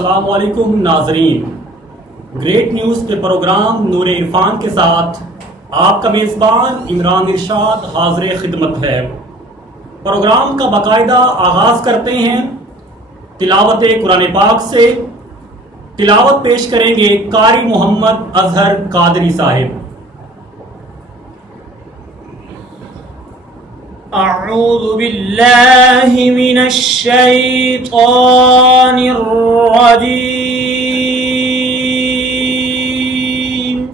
السلام علیکم ناظرین، گریٹ نیوز کے پروگرام نور عرفان کے ساتھ آپ کا میزبان عمران ارشاد حاضر خدمت ہے۔ پروگرام کا باقاعدہ آغاز کرتے ہیں تلاوت قرآن پاک سے۔ تلاوت پیش کریں گے قاری محمد اظہر قادری صاحب۔ اعوذ باللہ من الشیطان الرجیم،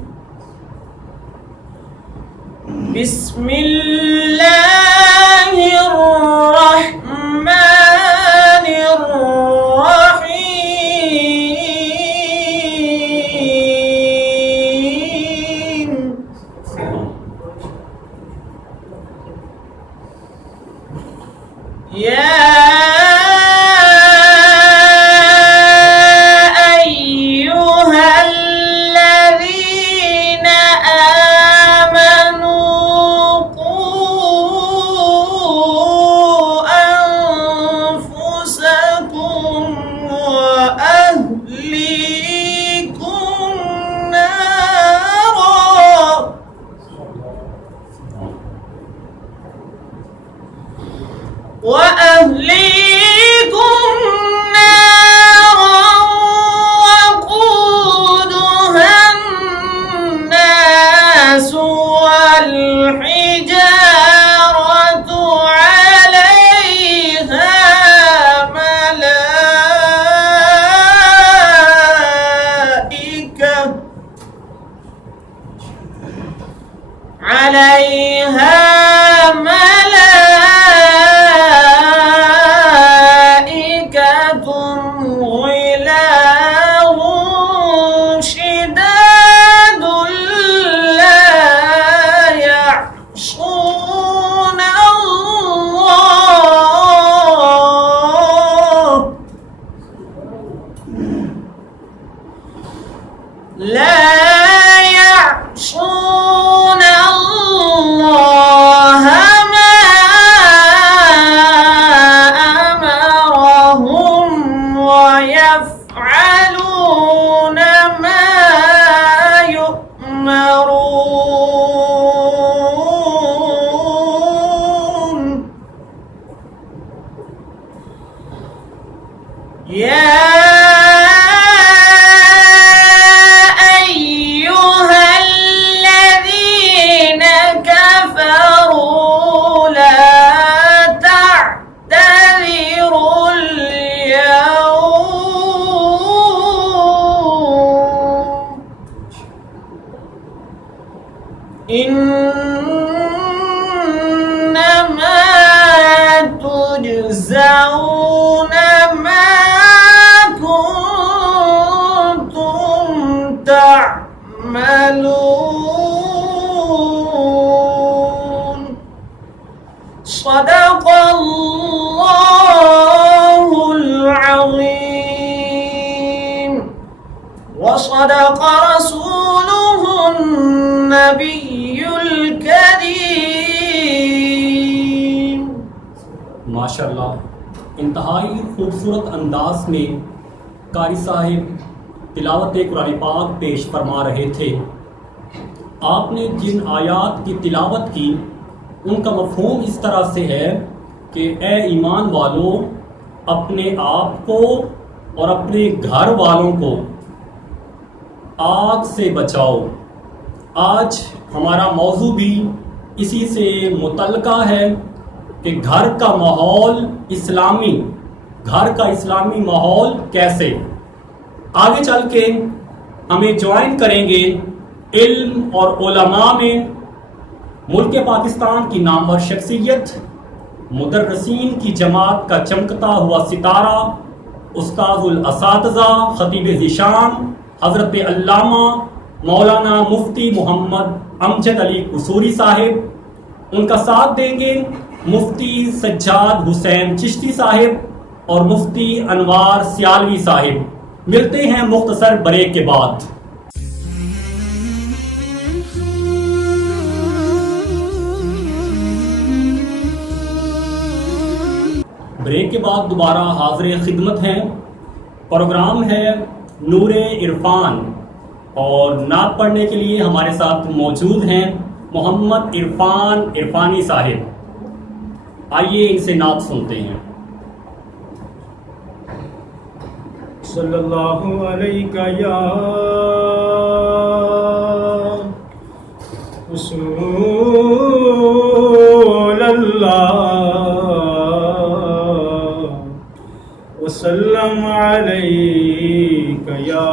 بسم اللہ الرحمن الرحیم۔ یا ایہا الذین آمنوا قوا انفسکم واہلیکم نارا وَأَهْلِيكُمْ نَارًا وَقُودُهَا النَّاسُ وَالْحِجَارَةُ عَلَيْهَا ملائكة غلاظ شداد لا يعصون الله ما أمرهم ويفعلون ما يؤمرون۔ يا أيها الذين كفروا لا تعتذروا اليوم، إنما تجزون ما كنتم تعملون۔ صدق اللہ العظیم وصدق رسولہ النبی الکریم۔ ماشاءاللہ، انتہائی خوبصورت انداز میں قاری صاحب تلاوت قرآن پاک پیش فرما رہے تھے۔ آپ نے جن آیات کی تلاوت کی ان کا مفہوم اس طرح سے ہے کہ اے ایمان والوں، اپنے آپ کو اور اپنے گھر والوں کو آگ سے بچاؤ۔ آج ہمارا موضوع بھی اسی سے متعلقہ ہے کہ گھر کا ماحول گھر کا اسلامی ماحول کیسے۔ آگے چل کے ہمیں جوائن کریں گے علم اور علماء میں ملک پاکستان کی نامور شخصیت، مدرسین کی جماعت کا چمکتا ہوا ستارہ، استاذ الاساتذہ، خطیب ذیشان حضرت علامہ مولانا مفتی محمد امجد علی قصوری صاحب۔ ان کا ساتھ دیں گے مفتی سجاد حسین چشتی صاحب اور مفتی انوار سیالوی صاحب۔ ملتے ہیں مختصر بریک کے بعد۔ بریک کے بعد دوبارہ حاضر خدمت ہیں۔ پروگرام ہے نور عرفان، اور نعت پڑھنے کے لیے ہمارے ساتھ موجود ہیں محمد عرفان عرفانی صاحب۔ آئیے ان سے نعت سنتے ہیں۔ صلی اللہ علیہ یا رسول اللہ، وسلم علیک یا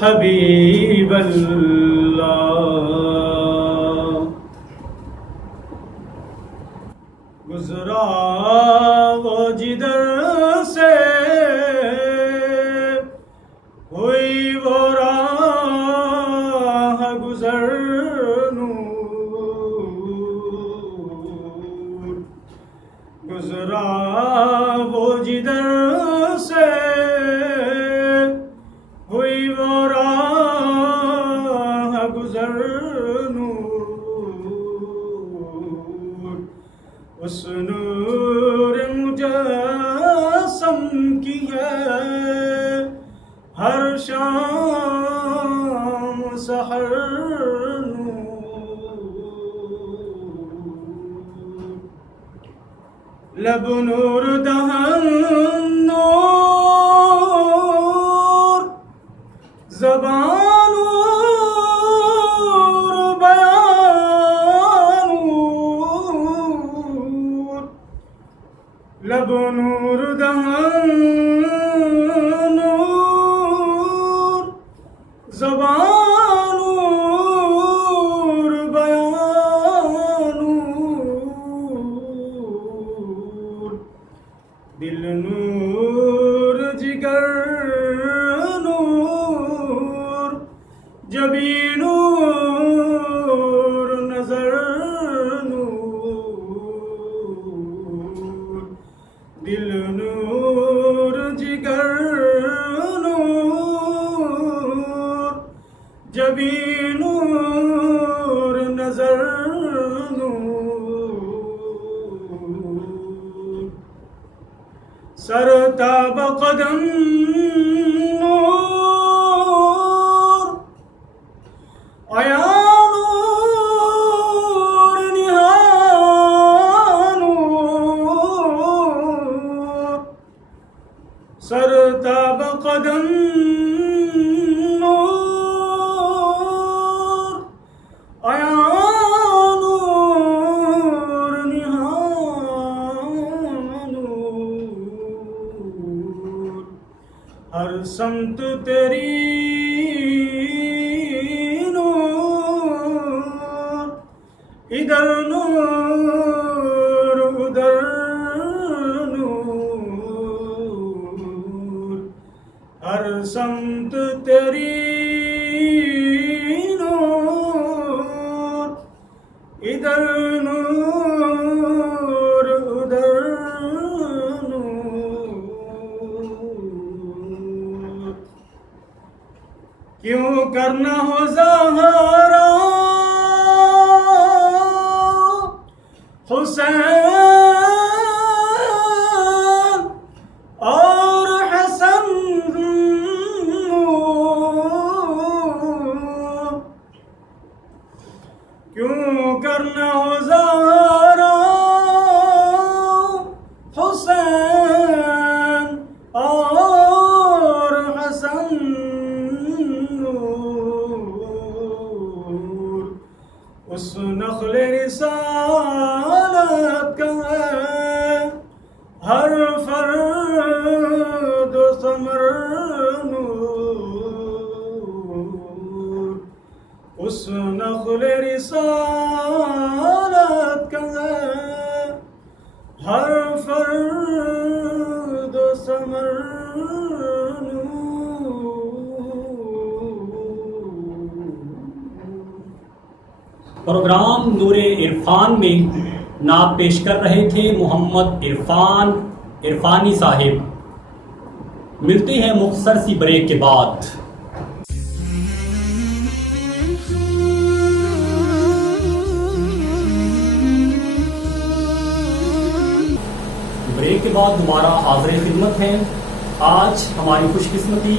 حبیب اللہ۔ گزرا وہ جدھر سے ہوئی وہ راہ گزر نور، گزرا وہ جدھر سے ہوئی وہ راہ گزر نور، اس نور مجسم کی ہے ہر شام سحر نور، لب نور دہن نور، زبان نور، بیان نور، لب نور دہن نور، زبان نور، بیان نور، دل نور، جگر نور، جبی نور، نظر نور، دل نور، جگر نور، جبی نور، نظر نور، سر تاب قدم نور، عیا نور، نہا نور، سر تاب قدم نور، عیا نور، نہا نور، ہر سمت تیری نور، ادھر نور، ادھر نور، ہر سمت تیری نور، ادھر نور، ادھر نور، کیوں کرنا ہو ظاہرا حسین اور حسن نور، کیوں کرنا ہو ظاہرا حسین اور حسن نور، اس نخل رسالت کا ہے ہر فرد و ثمر نور، اس نخل رسالت کا ہے ہر فرد و ثمر پروگرام نور عرفان میں نعت پیش کر رہے تھے محمد عرفان عرفانی صاحب۔ ملتے ہیں مختصر سی بریک کے بعد۔ بریک کے کے بعد دوبارہ حاضر خدمت ہیں۔ آج ہماری خوش قسمتی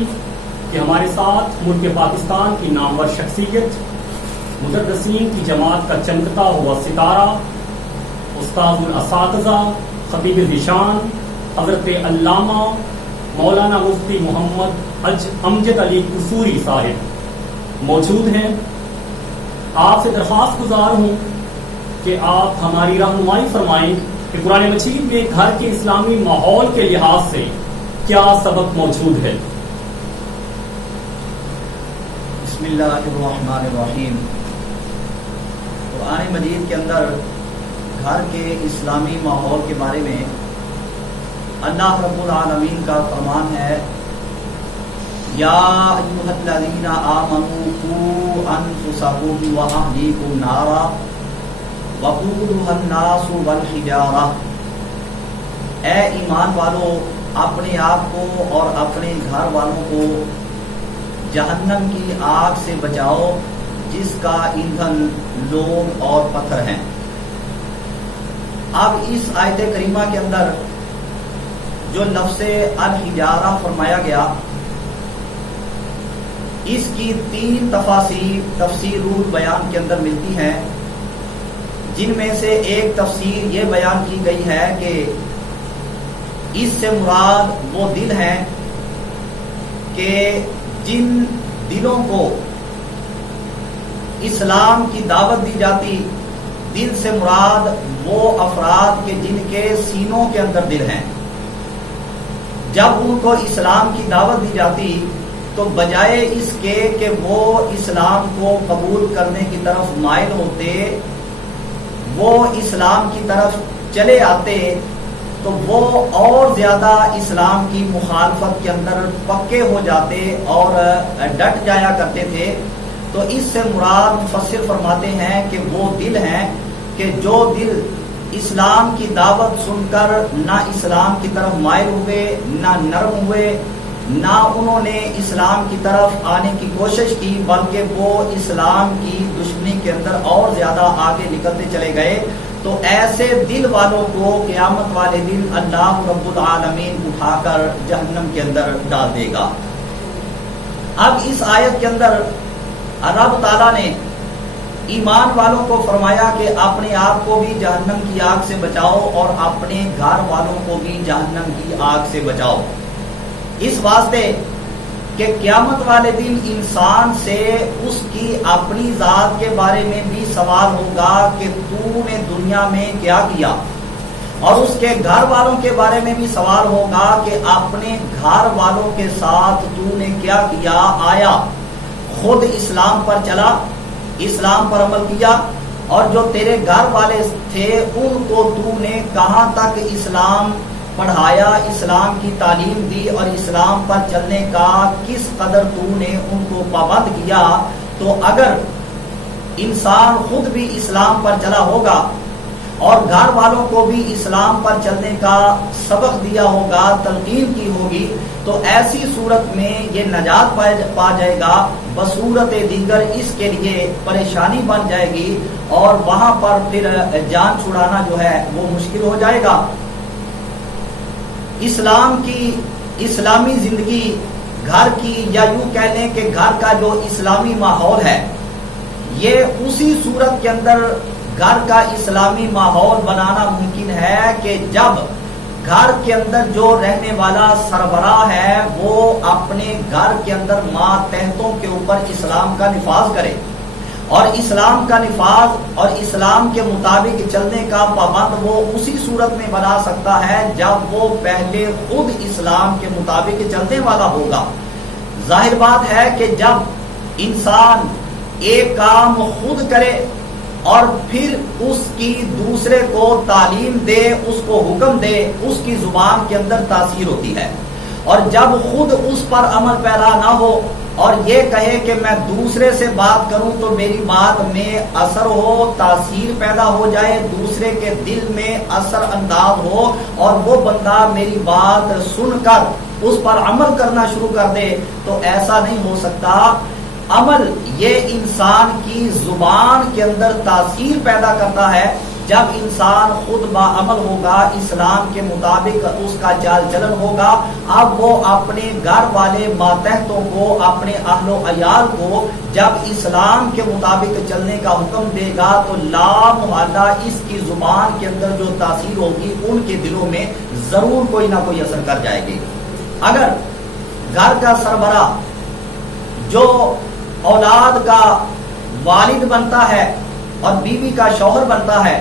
کہ ہمارے ساتھ ملک پاکستان کی نامور شخصیت، مدرسین کی جماعت کا چمکتا ہوا ستارہ، استاد الاساتذہ، خطیب ذیشان حضرت علامہ مولانا مفتی محمد امجد علی قصوری صاحب موجود ہیں۔ آپ سے درخواست گزار ہوں کہ آپ ہماری رہنمائی فرمائیں کہ قرآن مجید میں گھر کے اسلامی ماحول کے لحاظ سے کیا سبق موجود ہے۔ بسم اللہ الرحمن الرحیم۔ قرآن مجید کے اندر گھر کے اسلامی ماحول کے بارے میں اللہ رب العالمین کا فرمان ہے، یا ایھا الذین آمنوا قوا انفسکم واہلیکم نارا وقودها الناس والحجارہ، اے ایمان والو اپنے آپ کو اور اپنے گھر والوں کو جہنم کی آگ سے بچاؤ جس کا ایندھن لوگ اور پتھر ہیں۔ اب اس آیت کریمہ کے اندر جو لفظ الحجارہ فرمایا گیا، اس کی 3 تفسیر بیان کے اندر ملتی ہیں، جن میں سے ایک تفسیر یہ بیان کی گئی ہے کہ اس سے مراد وہ دل ہیں کہ جن دلوں کو اسلام کی دعوت دی جاتی، دل سے مراد وہ افراد کے جن کے سینوں کے اندر دل ہیں، جب ان کو اسلام کی دعوت دی جاتی تو بجائے اس کے کہ وہ اسلام کو قبول کرنے کی طرف مائل ہوتے، وہ اسلام کی طرف چلے آتے، تو وہ اور زیادہ اسلام کی مخالفت کے اندر پکے ہو جاتے اور ڈٹ جایا کرتے تھے۔ تو اس سے مراد مفسر فرماتے ہیں کہ وہ دل ہیں کہ جو دل اسلام کی دعوت سن کر نہ اسلام کی طرف مائل ہوئے، نہ نرم ہوئے، نہ انہوں نے اسلام کی طرف آنے کی کوشش کی، بلکہ وہ اسلام کی دشمنی کے اندر اور زیادہ آگے نکلتے چلے گئے، تو ایسے دل والوں کو قیامت والے دن اللہ رب العالمین اٹھا کر جہنم کے اندر ڈال دے گا۔ اب اس آیت کے اندر رب تعالیٰ نے ایمان والوں کو فرمایا کہ اپنے آپ کو بھی جہنم کی آگ سے بچاؤ اور اپنے گھر والوں کو بھی جہنم کی آگ سے بچاؤ، اس واسطے کہ قیامت والے دن انسان سے اس کی اپنی ذات کے بارے میں بھی سوال ہوگا کہ تو نے دنیا میں کیا کیا، اور اس کے گھر والوں کے بارے میں بھی سوال ہوگا کہ اپنے گھر والوں کے ساتھ تو نے کیا کیا، آیا خود اسلام پر چلا، اسلام پر عمل کیا، اور جو تیرے گھر والے تھے ان کو تو نے کہاں تک اسلام پڑھایا، اسلام کی تعلیم دی، اور اسلام پر چلنے کا کس قدر تو نے ان کو پابند کیا۔ تو اگر انسان خود بھی اسلام پر چلا ہوگا اور گھر والوں کو بھی اسلام پر چلنے کا سبق دیا ہوگا، تلقین کی ہوگی، تو ایسی صورت میں یہ نجات پا جائے گا، بصورت دیگر اس کے لیے پریشانی بن جائے گی، اور وہاں پر پھر جان چھڑانا جو ہے وہ مشکل ہو جائے گا۔ اسلام کی اسلامی زندگی گھر کی، یا یوں کہہ لیں کہ گھر کا جو اسلامی ماحول ہے، یہ اسی صورت کے اندر گھر کا اسلامی ماحول بنانا ممکن ہے کہ جب گھر کے اندر جو رہنے والا سربراہ ہے وہ اپنے گھر کے اندر ماتحتوں کے اوپر اسلام کا نفاذ کرے، اور اسلام کا نفاذ اور اسلام کے مطابق چلنے کا پابند وہ اسی صورت میں بنا سکتا ہے جب وہ پہلے خود اسلام کے مطابق چلنے والا ہوگا۔ ظاہر بات ہے کہ جب انسان ایک کام خود کرے اور پھر اس کی دوسرے کو تعلیم دے، اس کو حکم دے، اس کی زبان کے اندر تاثیر ہوتی ہے، اور جب خود اس پر عمل پیرا نہ ہو اور یہ کہے کہ میں دوسرے سے بات کروں تو میری بات میں اثر ہو، تاثیر پیدا ہو جائے، دوسرے کے دل میں اثر انداز ہو، اور وہ بندہ میری بات سن کر اس پر عمل کرنا شروع کر دے، تو ایسا نہیں ہو سکتا۔ عمل یہ انسان کی زبان کے اندر تاثیر پیدا کرتا ہے، جب انسان خود باعمل ہوگا، اسلام کے مطابق اس کا چال چلن ہوگا، اب وہ اپنے گھر والے ماتحتوں کو، اپنے اہل و عیال کو جب اسلام کے مطابق چلنے کا حکم دے گا تو لا محالہ اس کی زبان کے اندر جو تاثیر ہوگی ان کے دلوں میں ضرور کوئی نہ کوئی اثر کر جائے گی۔ اگر گھر کا سربراہ جو اولاد کا والد بنتا ہے اور بیوی کا شوہر بنتا ہے،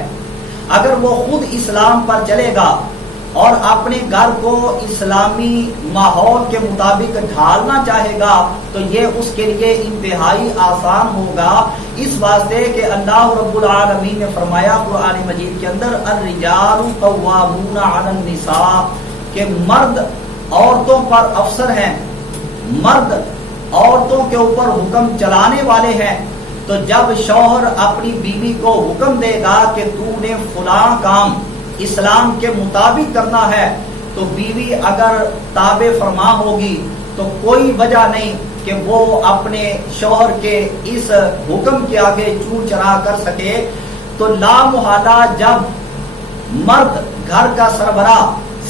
اگر وہ خود اسلام پر چلے گا اور اپنے گھر کو اسلامی ماحول کے مطابق ڈھالنا چاہے گا تو یہ اس کے لیے انتہائی آسان ہوگا، اس واسطے کہ اللہ رب العالمین نے فرمایا قرآن مجید کے اندر الرجال قوامون علی النساء، کہ مرد عورتوں پر افسر ہیں، مرد عورتوں کے اوپر حکم چلانے والے ہیں۔ تو جب شوہر اپنی بیوی کو حکم دے گا کہ تو نے فلاں کام اسلام کے مطابق کرنا ہے تو بیوی اگر تابع فرما ہوگی تو کوئی وجہ نہیں کہ وہ اپنے شوہر کے اس حکم کے آگے چوں چرا کر سکے۔ تو لا محالہ جب مرد گھر کا سربراہ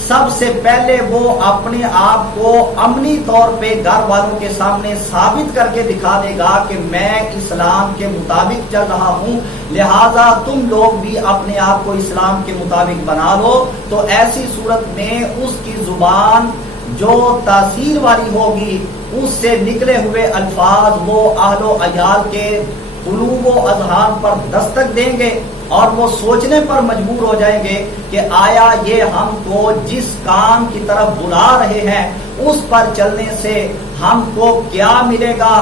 سب سے پہلے وہ اپنے آپ کو عملی طور پہ گھر والوں کے سامنے ثابت کر کے دکھا دے گا کہ میں اسلام کے مطابق چل رہا ہوں، لہذا تم لوگ بھی اپنے آپ کو اسلام کے مطابق بنا لو، تو ایسی صورت میں اس کی زبان جو تاثیر والی ہوگی، اس سے نکلے ہوئے الفاظ وہ اہل و عیال کے قلوب و اذہان پر دستک دیں گے اور وہ سوچنے پر مجبور ہو جائیں گے کہ آیا یہ ہم کو جس کام کی طرف بلا رہے ہیں اس پر چلنے سے ہم کو کیا ملے گا،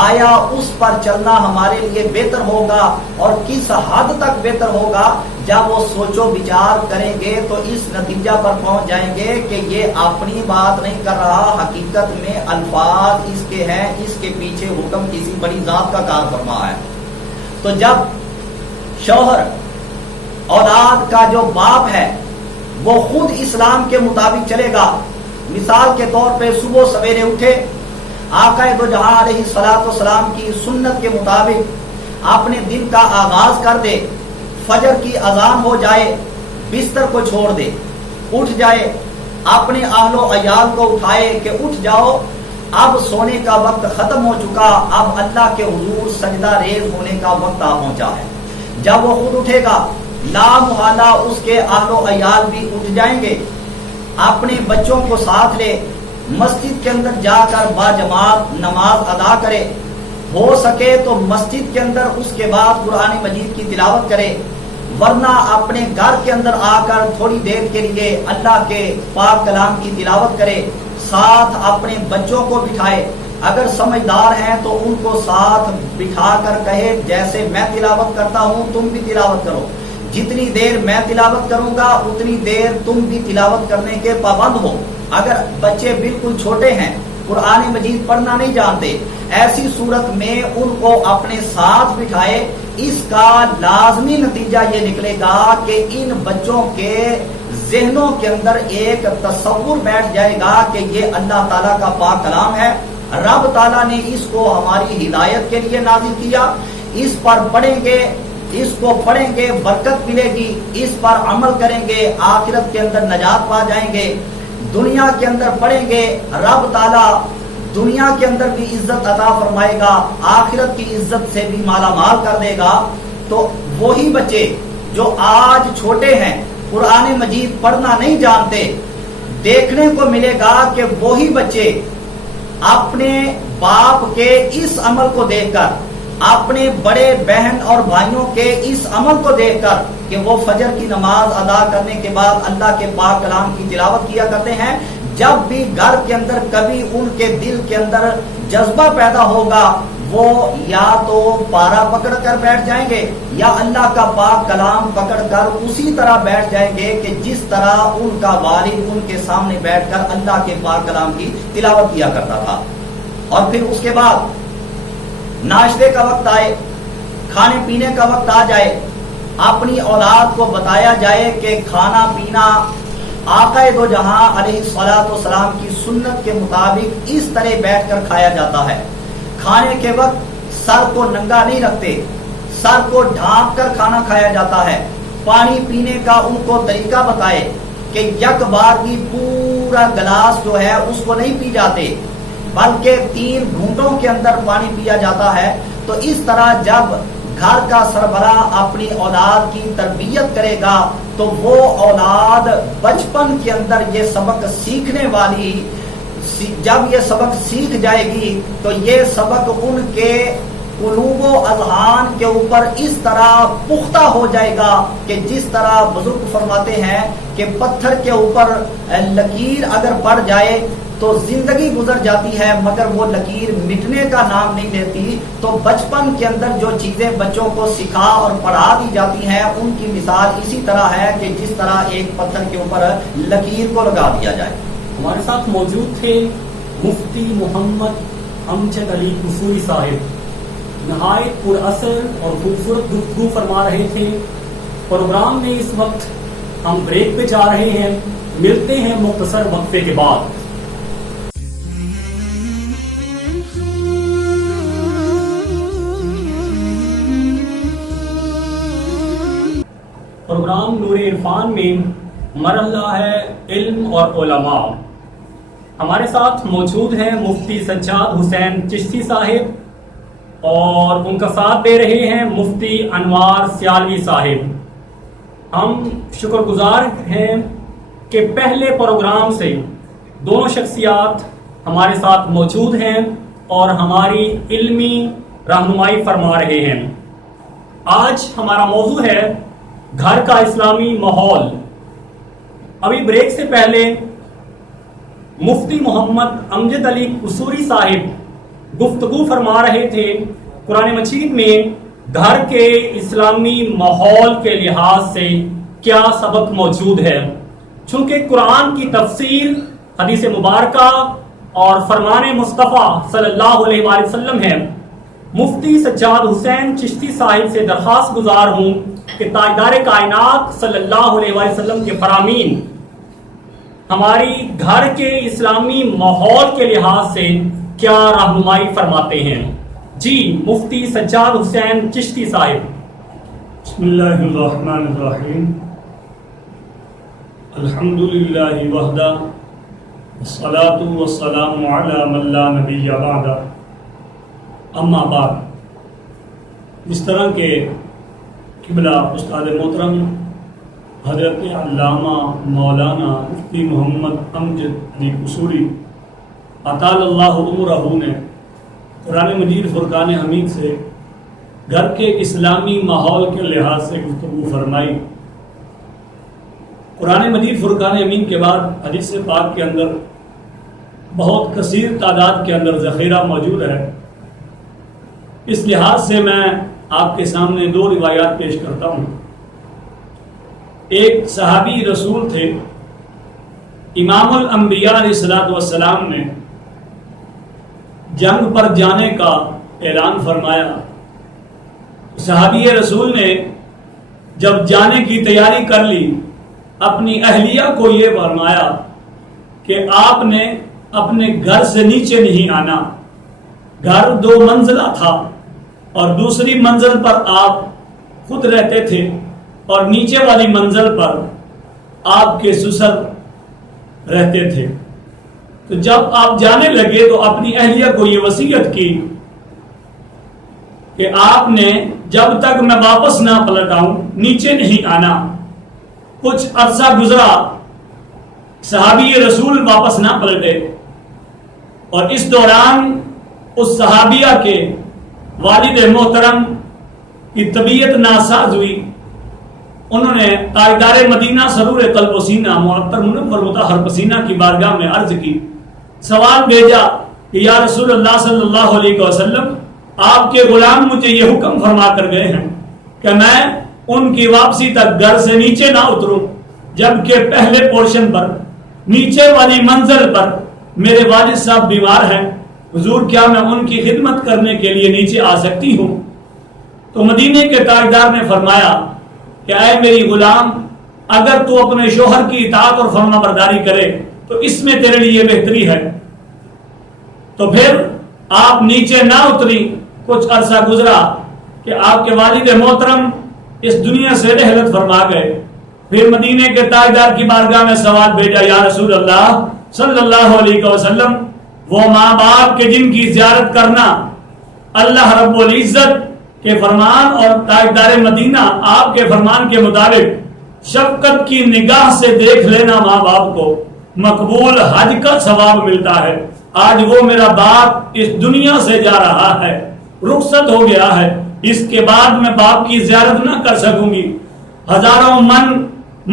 آیا اس پر چلنا ہمارے لیے بہتر ہوگا اور کس حد تک بہتر ہوگا۔ جب وہ سوچ و بچار کریں گے تو اس نتیجہ پر پہنچ جائیں گے کہ یہ اپنی بات نہیں کر رہا، حقیقت میں الفاظ اس کے ہیں، اس کے پیچھے حکم کسی بڑی ذات کا کار فرما ہے۔ تو جب شوہر اولاد کا جو باپ ہے وہ خود اسلام کے مطابق چلے گا، مثال کے طور پہ صبح سویرے اٹھے، آقا دو جہاں علیہ الصلوۃ والسلام کی سنت کے مطابق اپنے دن کا آغاز کر دے، فجر کی اذان ہو جائے، بستر کو چھوڑ دے، اٹھ جائے، اپنے اہل و عیال کو اٹھائے کہ اٹھ جاؤ، اب سونے کا وقت ختم ہو چکا، اب اللہ کے حضور سجدہ ریز ہونے کا وقت آ پہنچا ہے۔ جب وہ خود اٹھے گا لا محالہ اس کے اہل و عیال بھی اٹھ جائیں گے، اپنے بچوں کو ساتھ لے، مسجد کے اندر جا کر باجماعت نماز ادا کرے، ہو سکے تو مسجد کے اندر اس کے بعد قرآن مجید کی تلاوت کرے، ورنہ اپنے گھر کے اندر آ کر تھوڑی دیر کے لیے اللہ کے پاک کلام کی تلاوت کرے، ساتھ اپنے بچوں کو بٹھائے، اگر سمجھدار ہیں تو ان کو ساتھ بٹھا کر کہے جیسے میں تلاوت کرتا ہوں تم بھی تلاوت کرو، جتنی دیر میں تلاوت کروں گا اتنی دیر تم بھی تلاوت کرنے کے پابند ہو۔ اگر بچے بالکل چھوٹے ہیں، قرآن مجید پڑھنا نہیں جانتے، ایسی صورت میں ان کو اپنے ساتھ بٹھائے، اس کا لازمی نتیجہ یہ نکلے گا کہ ان بچوں کے ذہنوں کے اندر ایک تصور بیٹھ جائے گا کہ یہ اللہ تعالیٰ کا پاک کلام ہے، رب تعالیٰ نے اس کو ہماری ہدایت کے لیے نازل کیا، اس پر پڑھیں گے، اس کو پڑھیں گے برکت ملے گی، اس پر عمل کریں گے آخرت کے اندر نجات پا جائیں گے، دنیا کے اندر پڑھیں گے رب تعالیٰ دنیا کے اندر بھی عزت عطا فرمائے گا، آخرت کی عزت سے بھی مالا مال کر دے گا۔ تو وہی بچے جو آج چھوٹے ہیں، قرآن مجید پڑھنا نہیں جانتے، دیکھنے کو ملے گا کہ وہی بچے اپنے باپ کے اس عمل کو دیکھ کر، اپنے بڑے بہن اور بھائیوں کے اس عمل کو دیکھ کر کہ وہ فجر کی نماز ادا کرنے کے بعد اللہ کے پاک کلام کی تلاوت کیا کرتے ہیں، جب بھی گھر کے اندر کبھی ان کے دل کے اندر جذبہ پیدا ہوگا وہ یا تو پارا پکڑ کر بیٹھ جائیں گے یا اللہ کا پاک کلام پکڑ کر اسی طرح بیٹھ جائیں گے کہ جس طرح ان کا والد ان کے سامنے بیٹھ کر اللہ کے پاک کلام کی تلاوت کیا کرتا تھا۔ اور پھر اس کے بعد ناشتے کا وقت آئے، کھانے پینے کا وقت آ جائے، اپنی اولاد کو بتایا جائے کہ کھانا پینا آقا دو جہاں علیہ الصلوۃ والسلام کی سنت کے مطابق اس طرح بیٹھ کر کھایا جاتا ہے۔ کھانے کے وقت سر کو ننگا نہیں رکھتے، سر کو ڈھانپ کر کھانا کھایا جاتا ہے، پانی پینے کا ان کو طریقہ بتائے کہ یک بار کی پورا گلاس جو ہے اس کو نہیں پی جاتے بلکہ 3 گھونٹوں کے اندر پانی پیا جاتا ہے، تو اس طرح جب گھر کا سربراہ اپنی اولاد کی تربیت کرے گا تو وہ اولاد بچپن کے اندر یہ سبق سیکھنے والی، جب یہ سبق سیکھ جائے گی تو یہ سبق ان کے قلوب و اذہان کے اوپر اس طرح پختہ ہو جائے گا کہ جس طرح بزرگ فرماتے ہیں کہ پتھر کے اوپر لکیر اگر پڑ جائے تو زندگی گزر جاتی ہے مگر وہ لکیر مٹنے کا نام نہیں لیتی. تو بچپن کے اندر جو چیزیں بچوں کو سکھا اور پڑھا دی جاتی ہیں ان کی مثال اسی طرح ہے کہ جس طرح ایک پتھر کے اوپر لکیر کو لگا دیا جائے. ہمارے ساتھ موجود تھے مفتی محمد امجد علی قصوری صاحب، نہایت پر اثر اور خوبصورت گفتگو فرما رہے تھے. پروگرام میں اس وقت ہم بریک پہ جا رہے ہیں، ملتے ہیں مختصر وقفے کے بعد. پروگرام نور عرفان میں مرحلہ ہے علم اور علماء. ہمارے ساتھ موجود ہیں مفتی سجاد حسین چشتی صاحب اور ان کا ساتھ دے رہے ہیں مفتی انوار سیالوی صاحب. ہم شکر گزار ہیں کہ پہلے پروگرام سے دونوں شخصیات ہمارے ساتھ موجود ہیں اور ہماری علمی رہنمائی فرما رہے ہیں. آج ہمارا موضوع ہے گھر کا اسلامی ماحول. ابھی بریک سے پہلے مفتی محمد امجد علی قصوری صاحب گفتگو فرما رہے تھے قرآن مجید میں گھر کے اسلامی ماحول کے لحاظ سے کیا سبق موجود ہے. چونکہ قرآن کی تفسیر حدیث مبارکہ اور فرمان مصطفیٰ صلی اللہ علیہ وآلہ وسلم ہے، مفتی سجاد حسین چشتی صاحب سے درخواست گزار ہوں کہ تاجدار کائنات صلی اللہ علیہ وآلہ وسلم کے فرامین ہماری گھر کے اسلامی ماحول کے لحاظ سے کیا رہنمائی فرماتے ہیں. جی مفتی سجاد حسین چشتی صاحب. بسم اللہ الرحمن الرحیم. الحمد للہ وحدہ والصلاة والسلام علی من لا نبی بعدہ. اما بعد، اس طرح کے قبلہ استاد محترم حضرت علامہ مولانا مفتی محمد امجد علی قصوری اطال اللہ عمرہ نے قرآن مجید فرقان حمید سے گھر کے اسلامی ماحول کے لحاظ سے گفتگو فرمائی. قرآن مجید فرقان حمید کے بعد حدیث پاک کے اندر بہت کثیر تعداد کے اندر ذخیرہ موجود ہے. اس لحاظ سے میں آپ کے سامنے 2 روایات پیش کرتا ہوں. ایک صحابی رسول تھے، امام الانبیاء علیہ الصلوۃ والسلام نے جنگ پر جانے کا اعلان فرمایا. صحابی رسول نے جب جانے کی تیاری کر لی اپنی اہلیہ کو یہ فرمایا کہ آپ نے اپنے گھر سے نیچے نہیں آنا. گھر 2 منزلہ تھا اور دوسری منزل پر آپ خود رہتے تھے اور نیچے والی منزل پر آپ کے سسر رہتے تھے. تو جب آپ جانے لگے تو اپنی اہلیہ کو یہ وصیت کی کہ آپ نے جب تک میں واپس نہ پلٹ آؤں نیچے نہیں آنا. کچھ عرصہ گزرا، صحابی رسول واپس نہ پلٹے اور اس دوران اس صحابیہ کے والد محترم کی طبیعت ناساز ہوئی. انہوں نے تاجدار مدینہ سرور قلب و سینہ معطر منور مطہر پسینہ کی بارگاہ میں عرض کی، سوال بھیجا کہ یا رسول اللہ صلی اللہ علیہ وسلم، آپ کے غلام مجھے یہ حکم فرما کر گئے ہیں کہ میں ان کی واپسی تک گھر سے نیچے نہ اتروں، جبکہ پہلے پورشن پر نیچے والی منزل پر میرے والد صاحب بیمار ہیں. حضور کیا میں ان کی خدمت کرنے کے لیے نیچے آ سکتی ہوں؟ تو مدینے کے تاجدار نے فرمایا کہ اے میری غلام، اگر تو اپنے شوہر کی اطاعت اور فرما برداری کرے تو اس میں تیرے لیے بہتری ہے. تو پھر آپ نیچے نہ اتری. کچھ عرصہ گزرا کہ آپ کے والد محترم اس دنیا سے رحلت فرما گئے. پھر مدینے کے تاجدار کی بارگاہ میں سوال بھیجا، یا رسول اللہ صلی اللہ علیہ وسلم، وہ ماں باپ کے جن کی زیارت کرنا اللہ رب العزت کے فرمان اور تاجدار مدینہ آپ کے فرمان کے مطابق شفقت کی نگاہ سے دیکھ لینا، ماں باپ کو مقبول حج کا ثواب ملتا ہے. آج وہ میرا باپ اس دنیا سے جا رہا ہے، رخصت ہو گیا ہے، اس کے بعد میں باپ کی زیارت نہ کر سکوں گی، ہزاروں من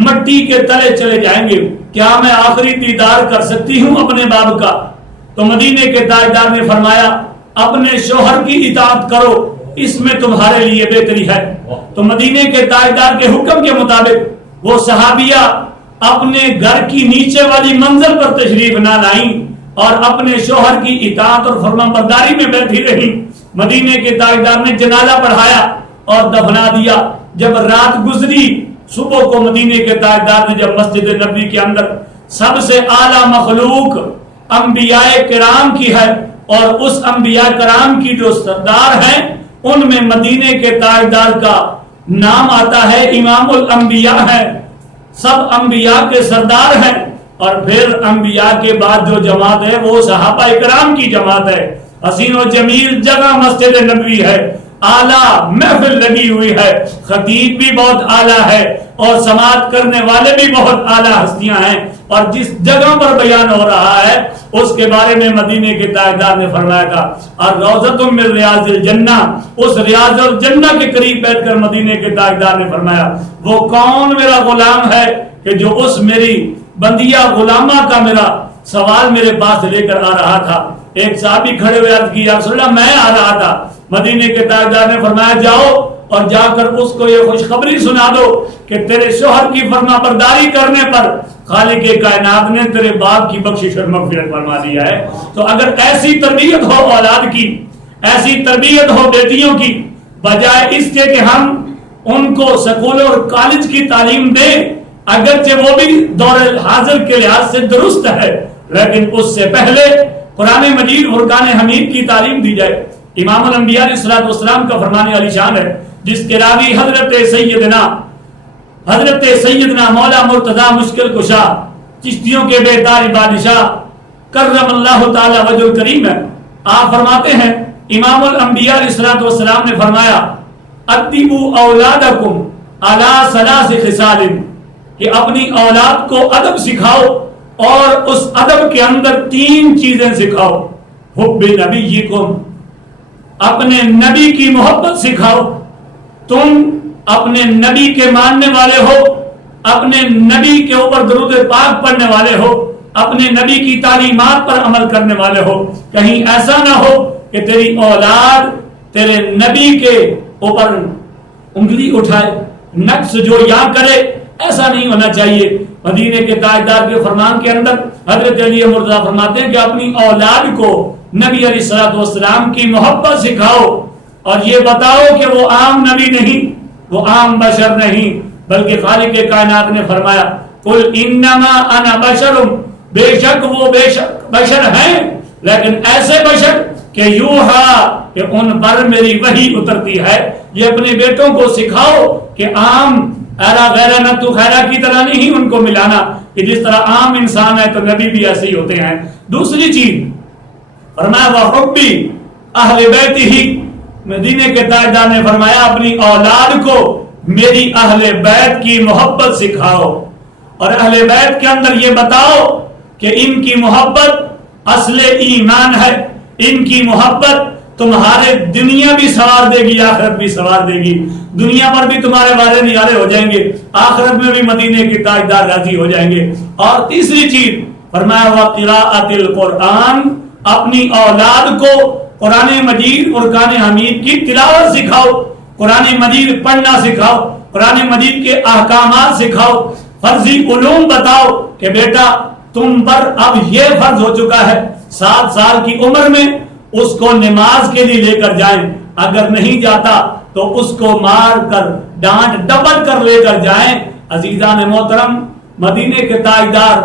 مٹی کے تلے چلے جائیں گے، کیا میں آخری دیدار کر سکتی ہوں اپنے باپ کا؟ تو مدینے کے تاجدار نے فرمایا، اپنے شوہر کی اطاعت کرو، اس میں تمہارے لیے بہتری ہے. تو مدینے کے تاجدار کے حکم کے مطابق وہ صحابیہ اپنے گھر کی نیچے والی منزل پر تشریف نہ لائیں اور اپنے شوہر کی اطاعت اور فرمانبرداری میں بیٹھی رہی. مدینے کے تاجدار نے جنازہ پڑھایا اور دفنا دیا. جب رات گزری، صبح کو مدینے کے تاجدار نے جب مسجد نبوی کے اندر سب سے اعلیٰ مخلوق انبیاء کرام کی ہے اور اس انبیاء کرام کی جو سردار ہیں ان میں مدینے کے تاجدار کا نام آتا ہے، امام الانبیاء ہے، سب انبیاء کے سردار ہیں. اور پھر انبیاء کے بعد جو جماعت ہے وہ صحابہ کرام کی جماعت ہے. حسین و جمیل جگہ مسجد نبوی ہے، اعلیٰ محفل لگی ہوئی ہے، خطیب بھی بہت اعلیٰ ہے اور سماعت کرنے والے بھی بہت اعلیٰ ہستیاں ہیں. اور جس جگہ پر بیان ہو رہا ہے اس کے بارے میں مدینے کے تاجدار نے فرمایا تھا، الروضۃ من ریاض الجنہ. اس ریاض الجنہ کے قریب بیٹھ کر مدینے کے تاجدار نے فرمایا، وہ کون میرا غلام ہے کہ جو اس میری بندیہ غلامہ کا میرا سوال میرے پاس لے کر آ رہا تھا. ایک صحابی کھڑے ہوئے عرض کی، یا رسول اللہ میں آ رہا تھا. مدینے کے تاجدار نے فرمایا، جاؤ اور جا کر اس کو یہ خوشخبری سنا دو کہ تیرے شوہر کی فرما برداری کرنے پر خالق کائنات نے تیرے باپ کی بخشش اور مغفرت فرما دیا ہے. تو اگر ایسی تربیت ہو اولاد کی، ایسی تربیت ہو بیٹیوں کی، بجائے اس کے کہ ہم ان کو سکول اور کالج کی تعلیم دیں، اگرچہ وہ بھی دور حاضر کے لحاظ سے درست ہے، لیکن اس سے پہلے قرآن مجید فرقان حمید کی تعلیم دی جائے. امام الانبیاء علیہ الصلوۃ والسلام کا فرمان علی شان ہے، جس کے راوی حضرت سیدنا مولا مرتضی مشکل کشا چشتیوں کے بیدار بادشاہ کرم اللہ تعالی وجہ الکریم ہے. آپ فرماتے ہیں امام الانبیاء علیہ الصلوۃ والسلام نے فرمایا، ادبوا اولادکم علی ثلاث خصال، کہ اپنی اولاد کو ادب سکھاؤ اور اس ادب کے اندر 3 چیزیں سکھاؤ. حب نبیکم، اپنے نبی کی محبت سکھاؤ، تم اپنے نبی کے ماننے والے ہو، اپنے نبی کے اوپر درود پاک پڑھنے والے ہو، اپنے نبی کی تعلیمات پر عمل کرنے والے ہو. کہیں ایسا نہ ہو کہ تیری اولاد تیرے نبی کے اوپر انگلی اٹھائے، نقص جو یا کرے، ایسا نہیں ہونا چاہیے. مدینے کے تاجدار کے فرمان کے اندر حضرت علی مرتضیٰ فرماتے ہیں کہ اپنی اولاد کو نبی علیہ الصلوۃ والسلام کی محبت سکھاؤ اور یہ بتاؤ کہ وہ عام نبی نہیں، وہ عام بشر نہیں، بلکہ خالق کائنات نے فرمایا، قل انما انا بشر، بے شک وہ بشر ہیں، لیکن ایسے بشر کہ یوحا، کہ ان پر میری وحی اترتی ہے. یہ اپنے بیٹوں کو سکھاؤ کہ عام ایرا غیرہ نہ تو خیرہ کی طرح نہیں ان کو ملانا، کہ جس طرح عام انسان ہے تو نبی بھی ایسے ہی ہوتے ہیں. دوسری چیز فرمایا، وحبی اہل بیت ہی، مدینے کے تاجدار نے فرمایا اپنی اولاد کو میری اہل بیت کی محبت سکھاؤ اور اہل بیت کے اندر یہ بتاؤ کہ ان کی محبت اصل ایمان ہے، ان کی محبت تمہارے دنیا بھی سوار دے گی، آخرت بھی سوار دے گی. دنیا پر بھی تمہارے وعدے نعرے ہو جائیں گے، آخرت میں بھی مدینے کے تاجدار راضی ہو جائیں گے. اور تیسری چیز فرمایا، وقراءۃ القرآن، اپنی اولاد کو قرآن مجید فرقان حمید کی تلاوت سکھاؤ، قرآن مجید پڑھنا سکھاؤ، قرآن مجید کے احکامات سکھاؤ، فرضی علوم بتاؤ کہ بیٹا تم پر اب یہ فرض ہو چکا ہے، 7 سال کی عمر میں اس کو نماز کے لیے لے کر جائیں، اگر نہیں جاتا تو اس کو مار کر ڈانٹ ڈپٹ کر لے کر جائیں. عزیزان محترم، مدینے کے تاجدار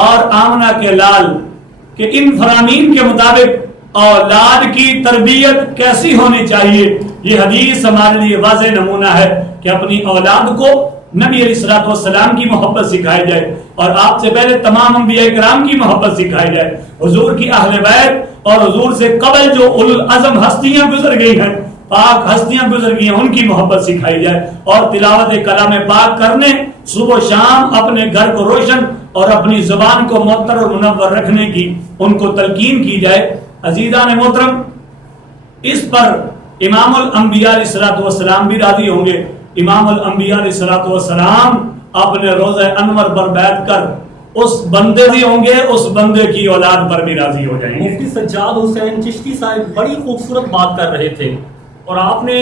اور آمنہ کے لال کہ ان فرامین کے مطابق اولاد کی تربیت کیسی ہونی چاہیے، یہ حدیث ہمارے لیے واضح نمونہ ہے کہ اپنی اولاد کو نبی علیہ الصلوۃ والسلام کی محبت سکھائی جائے اور آپ سے پہلے تمام انبیاء کرام کی محبت سکھائی جائے. حضور کی اہل بیت اور حضور سے قبل جو اولو العزم ہستیاں گزر گئی ہیں، پاک ہستیاں گزر گئی ہیں، ان کی محبت سکھائی جائے اور تلاوت کلام پاک کرنے، صبح و شام اپنے گھر کو روشن اور اپنی زبان کو معطر اور منور رکھنے کی ان کو تلقین کی جائے. عزیزان محترم، اس پر امام الانبیاء علیہ الصلوۃ والسلام بھی راضی ہوں گے. امام الانبیاء علیہ الصلوۃ والسلام اپنے روضہ انور پر بیٹھ کر اس بندے بھی ہوں گے، اس بندے کی اولاد پر بھی راضی ہو جائیں گے. مفتی سجاد حسین چشتی صاحب بڑی خوبصورت بات کر رہے تھے اور آپ نے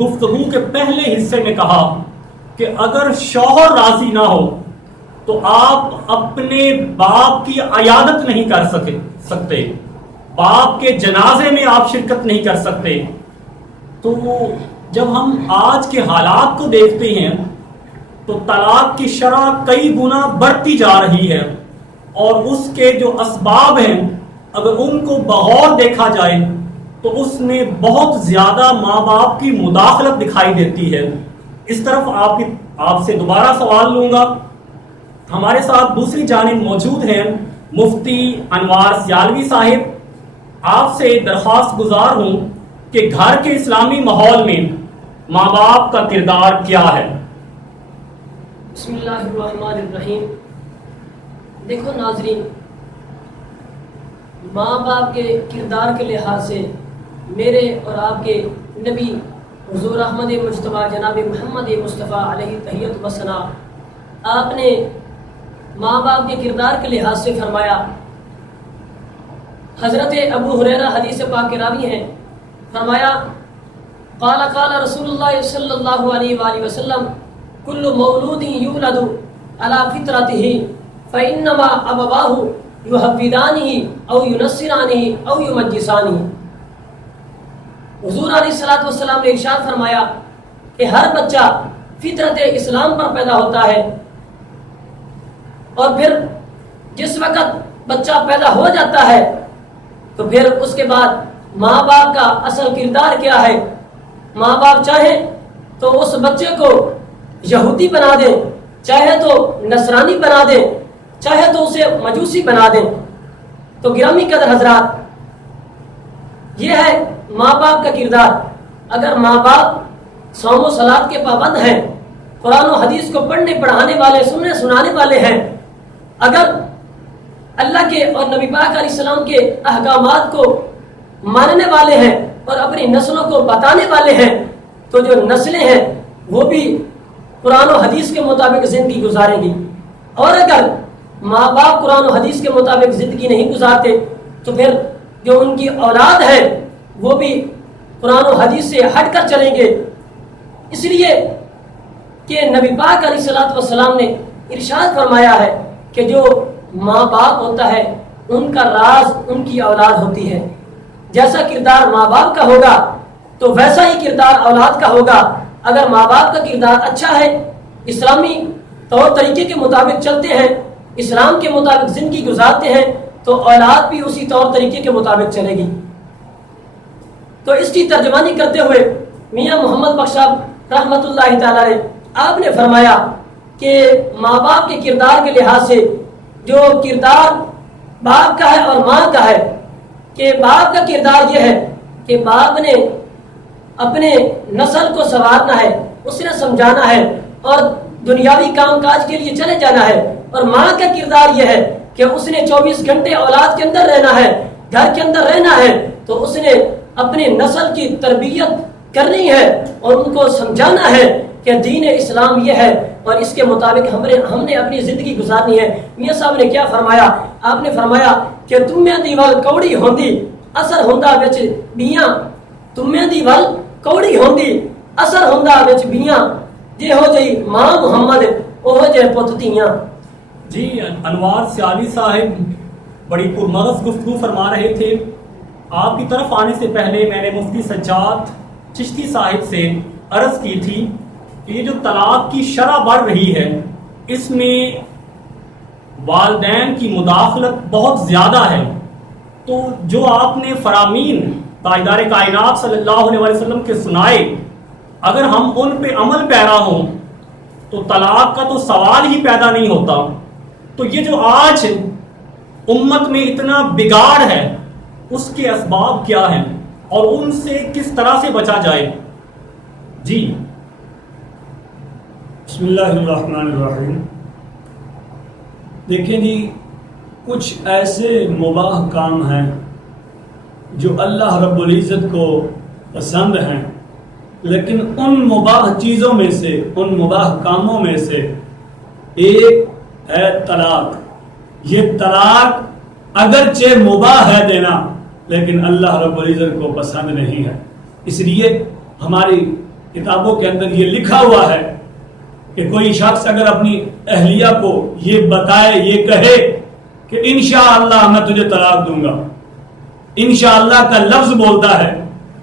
گفتگو کے پہلے حصے میں کہا کہ اگر شوہر راضی نہ ہو تو آپ اپنے باپ کی عیادت نہیں کر سکتے، باپ کے جنازے میں آپ شرکت نہیں کر سکتے. تو جب ہم آج کے حالات کو دیکھتے ہیں تو طلاق کی شرح کئی گنا بڑھتی جا رہی ہے اور اس کے جو اسباب ہیں اگر ان کو بغور دیکھا جائے تو اس میں بہت زیادہ ماں باپ کی مداخلت دکھائی دیتی ہے. اس طرف آپ سے دوبارہ سوال لوں گا. ہمارے ساتھ دوسری جانب موجود ہیں مفتی انوار سیالوی صاحب. آپ سے درخواست گزار ہوں کہ گھر کے اسلامی ماحول میں ماں باپ کا کردار کیا ہے؟ بسم اللہ الرحمن الرحیم. دیکھو ناظرین، ماں باپ کے کردار کے لحاظ سے میرے اور آپ کے نبی حضور احمد مجتبیٰ جناب محمد مصطفیٰ علیہ تحیت و ثنا، آپ نے ماں باپ کے کردار کے لحاظ سے فرمایا. حضرت ابو ہریرہ حدیث پاک کے راوی ہیں، فرمایا قال قال رسول اللہ صلی اللہ علیہ وآلہ وسلم کل مولود یولد علی فطرتہ فإنما ابواہ یحودانہ او ینصرانہ او یمجسانہ. حضور علیہ الصلوۃ والسلام نے ارشاد فرمایا کہ ہر بچہ فطرت اسلام پر پیدا ہوتا ہے اور پھر جس وقت بچہ پیدا ہو جاتا ہے تو پھر اس کے بعد ماں باپ کا اصل کردار کیا ہے. ماں باپ چاہے تو اس بچے کو یہودی بنا دیں، چاہے تو نصرانی بنا دیں، چاہے تو اسے مجوسی بنا دیں. تو گرامی قدر حضرات، یہ ہے ماں باپ کا کردار. اگر ماں باپ صوم و صلات کے پابند ہیں، قرآن و حدیث کو پڑھنے پڑھانے والے، سننے سنانے والے ہیں، اگر اللہ کے اور نبی پاک علیہ السلام کے احکامات کو ماننے والے ہیں اور اپنی نسلوں کو بتانے والے ہیں، تو جو نسلیں ہیں وہ بھی قرآن و حدیث کے مطابق زندگی گزاریں گی. اور اگر ماں باپ قرآن و حدیث کے مطابق زندگی نہیں گزارتے تو پھر جو ان کی اولاد ہے وہ بھی قرآن و حدیث سے ہٹ کر چلیں گے. اس لیے کہ نبی پاک علیہ الصلوۃ والسلام نے ارشاد فرمایا ہے کہ جو ماں باپ ہوتا ہے ان کا راز ان کی اولاد ہوتی ہے. جیسا کردار ماں باپ کا ہوگا تو ویسا ہی کردار اولاد کا ہوگا. اگر ماں باپ کا کردار اچھا ہے، اسلامی طور طریقے کے مطابق چلتے ہیں، اسلام کے مطابق زندگی گزارتے ہیں، تو اولاد بھی اسی طور طریقے کے مطابق چلے گی. تو اس کی ترجمانی کرتے ہوئے میاں محمد بخش صاحب رحمۃ اللہ تعالی علیہ آپ نے فرمایا کہ ماں باپ کے کردار کے لحاظ سے جو کردار باپ کا ہے اور ماں کا ہے، کہ باپ کا کردار یہ ہے کہ باپ نے اپنے نسل کو سنوارنا ہے، اس نے سمجھانا ہے اور دنیاوی کام کاج کے لیے چلے جانا ہے. اور ماں کا کردار یہ ہے کہ اس نے 24 گھنٹے اولاد کے اندر رہنا ہے، گھر کے اندر رہنا ہے، تو اس نے اپنے نسل کی تربیت کرنی ہے اور ان کو سمجھانا ہے کہ دین اسلام یہ ہے اور اس کے مطابق ہم نے اپنی زندگی گزارنی ہے. میاں صاحب نے کیا فرمایا؟ آپ نے فرمایا کہ تمہیں دی ول کوڑی ہوندی اثر ہوندا وچ بیاں، تمہیں دی ول کوڑی ہوندی اثر ہوندا وچ بیاں، جے ہو جئی ماں محمد اوہ جے پت تیاں. جی انوار سیالوی صاحب بڑی پرمغز گفتگو فرما رہے تھے. آپ کی طرف آنے سے پہلے میں نے مفتی سجاد چشتی صاحب سے عرض کی تھی کہ یہ جو طلاق کی شرح بڑھ رہی ہے اس میں والدین کی مداخلت بہت زیادہ ہے. تو جو آپ نے فرامین تاجدار کائنات صلی اللہ علیہ وسلم کے سنائے اگر ہم ان پہ عمل پیرا ہوں تو طلاق کا تو سوال ہی پیدا نہیں ہوتا. تو یہ جو آج امت میں اتنا بگاڑ ہے اس کے اسباب کیا ہیں اور ان سے کس طرح سے بچا جائے؟ جی بسم اللہ الرحمن الرحیم. دیکھیں جی، کچھ ایسے مباح کام ہیں جو اللہ رب العزت کو پسند ہیں، لیکن ان مباح چیزوں میں سے، ان مباح کاموں میں سے ایک ہے طلاق. یہ طلاق اگرچہ مباح ہے دینا، لیکن اللہ رب العزت کو پسند نہیں ہے. اس لیے ہماری کتابوں کے اندر یہ لکھا ہوا ہے کہ کوئی شخص اگر اپنی اہلیہ کو یہ بتائے، یہ کہے کہ انشاءاللہ میں تجھے طلاق دوں گا، انشاءاللہ کا لفظ بولتا ہے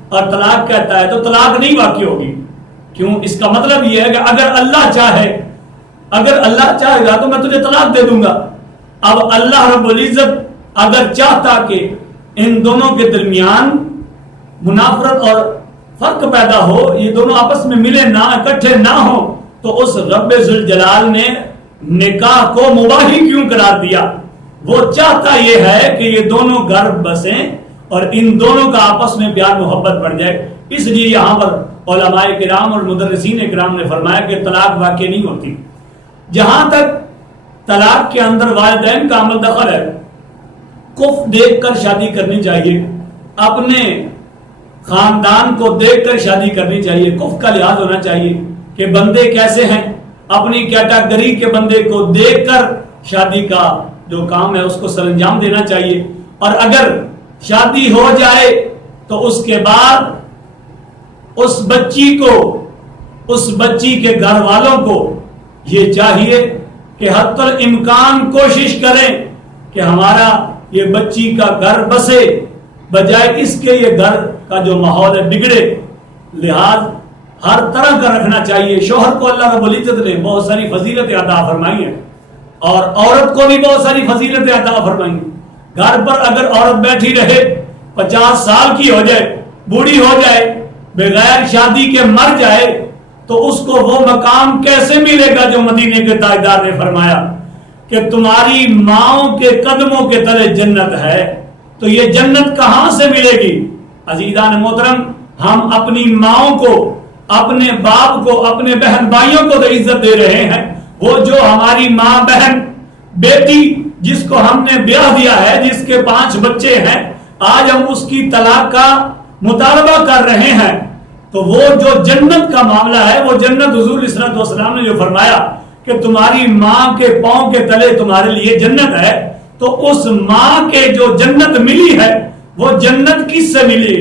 اور طلاق کہتا ہے، تو طلاق نہیں واقع ہوگی. کیوں؟ اس کا مطلب یہ ہے کہ اگر اللہ چاہے، اگر اللہ چاہے گا تو میں تجھے طلاق دے دوں گا. اب اللہ رب العزت اگر چاہتا کہ ان دونوں کے درمیان منافرت اور فرق پیدا ہو، یہ دونوں آپس میں ملے نہ، اکٹھے نہ ہو، تو اس رب ذوالجلال نے نکاح کو مباح کیوں قرار دیا؟ وہ چاہتا یہ ہے کہ یہ دونوں گھر بسیں اور ان دونوں کا آپس میں پیار محبت بڑھ جائے. اس لیے یہاں پر علماء کرام اور مدرسین کرام نے فرمایا کہ طلاق واقع نہیں ہوتی. جہاں تک طلاق کے اندر والدین کا عمل دخل ہے، کف دیکھ کر شادی کرنی چاہیے، اپنے خاندان کو دیکھ کر شادی کرنی چاہیے. کف کا لحاظ ہونا چاہیے کہ بندے کیسے ہیں، اپنی کیٹاگری کے بندے کو دیکھ کر شادی کا جو کام ہے اس کو سر انجام دینا چاہیے. اور اگر شادی ہو جائے تو اس کے بعد اس بچی کو، اس بچی کے گھر والوں کو یہ چاہیے کہ حتی الامکان کوشش کریں کہ ہمارا یہ بچی کا گھر بسے، بجائے اس کے یہ گھر کا جو ماحول ہے بگڑے. لحاظ ہر طرح کا رکھنا چاہیے. شوہر کو اللہ رب العزت نے بہت ساری فضیلتیں عطا فرمائی ہیں اور عورت کو بھی بہت ساری فضیلتیں عطا فرمائی ہیں. گھر پر اگر عورت بیٹھی رہے، 50 سال کی ہو جائے، بوڑھی ہو جائے، بغیر شادی کے مر جائے، تو اس کو وہ مقام کیسے ملے گا جو مدینے کے تاجدار نے فرمایا کہ تمہاری ماؤں کے قدموں کے تلے جنت ہے. تو یہ جنت کہاں سے ملے گی؟ عزیزان محترم، ہم اپنی ماؤں کو، اپنے باپ کو، اپنے بہن بھائیوں کو تو عزت دے رہے ہیں. وہ جو ہماری ماں، بہن، بیٹی جس کو ہم نے بیاہ دیا ہے، جس کے 5 بچے ہیں، آج ہم اس کی طلاق کا مطالبہ کر رہے ہیں، تو وہ جو جنت کا معاملہ ہے، وہ جنت حضور صلی اللہ علیہ وسلم نے جو فرمایا کہ تمہاری ماں کے پاؤں کے تلے تمہارے لیے جنت ہے، تو اس ماں کے جو جنت ملی ہے وہ جنت کس سے ملی؟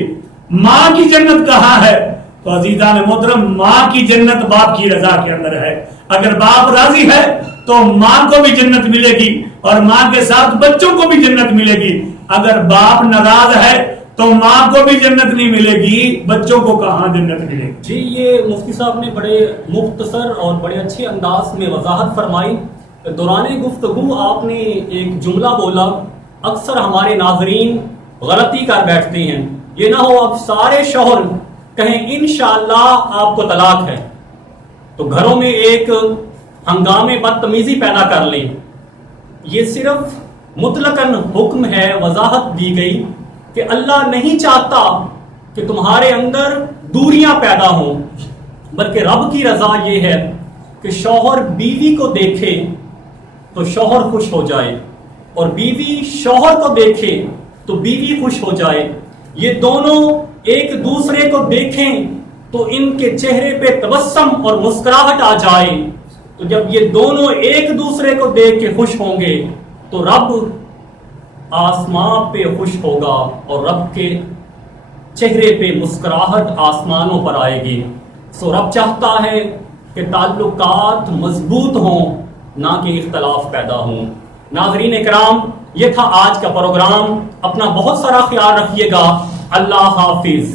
ماں کی جنت کہاں ہے؟ تو عزیزان محترم، ماں کی جنت باپ کی رضا کے اندر ہے. اگر باپ راضی ہے تو ماں کو بھی جنت ملے گی اور ماں کے ساتھ بچوں کو بھی جنت ملے گی. اگر باپ ناراض ہے تو ماں کو بھی جنت نہیں ملے گی، بچوں کو کہاں جنت ملے گی؟ جی، یہ مفتی صاحب نے بڑے مختصر اور بڑے اچھے انداز میں وضاحت فرمائی. دوران گفتگو آپ نے ایک جملہ بولا، اکثر ہمارے ناظرین غلطی کر بیٹھتے ہیں، یہ نہ ہو اب سارے شوہر کہیں انشاءاللہ آپ کو طلاق ہے تو گھروں میں ایک ہنگامے بدتمیزی پیدا کر لیں. یہ صرف مطلقاً حکم ہے، وضاحت دی گئی کہ اللہ نہیں چاہتا کہ تمہارے اندر دوریاں پیدا ہوں، بلکہ رب کی رضا یہ ہے کہ شوہر بیوی کو دیکھے تو شوہر خوش ہو جائے اور بیوی شوہر کو دیکھے تو بیوی خوش ہو جائے. یہ دونوں ایک دوسرے کو دیکھیں تو ان کے چہرے پہ تبسم اور مسکراہٹ آ جائے. تو جب یہ دونوں ایک دوسرے کو دیکھ کے خوش ہوں گے تو رب آسمان پہ خوش ہوگا اور رب کے چہرے پہ مسکراہٹ آسمانوں پر آئے گی. سو رب چاہتا ہے کہ تعلقات مضبوط ہوں، نہ کہ اختلاف پیدا ہوں. ناظرین اکرام، یہ تھا آج کا پروگرام. اپنا بہت سارا خیال رکھیے گا. اللہ حافظ.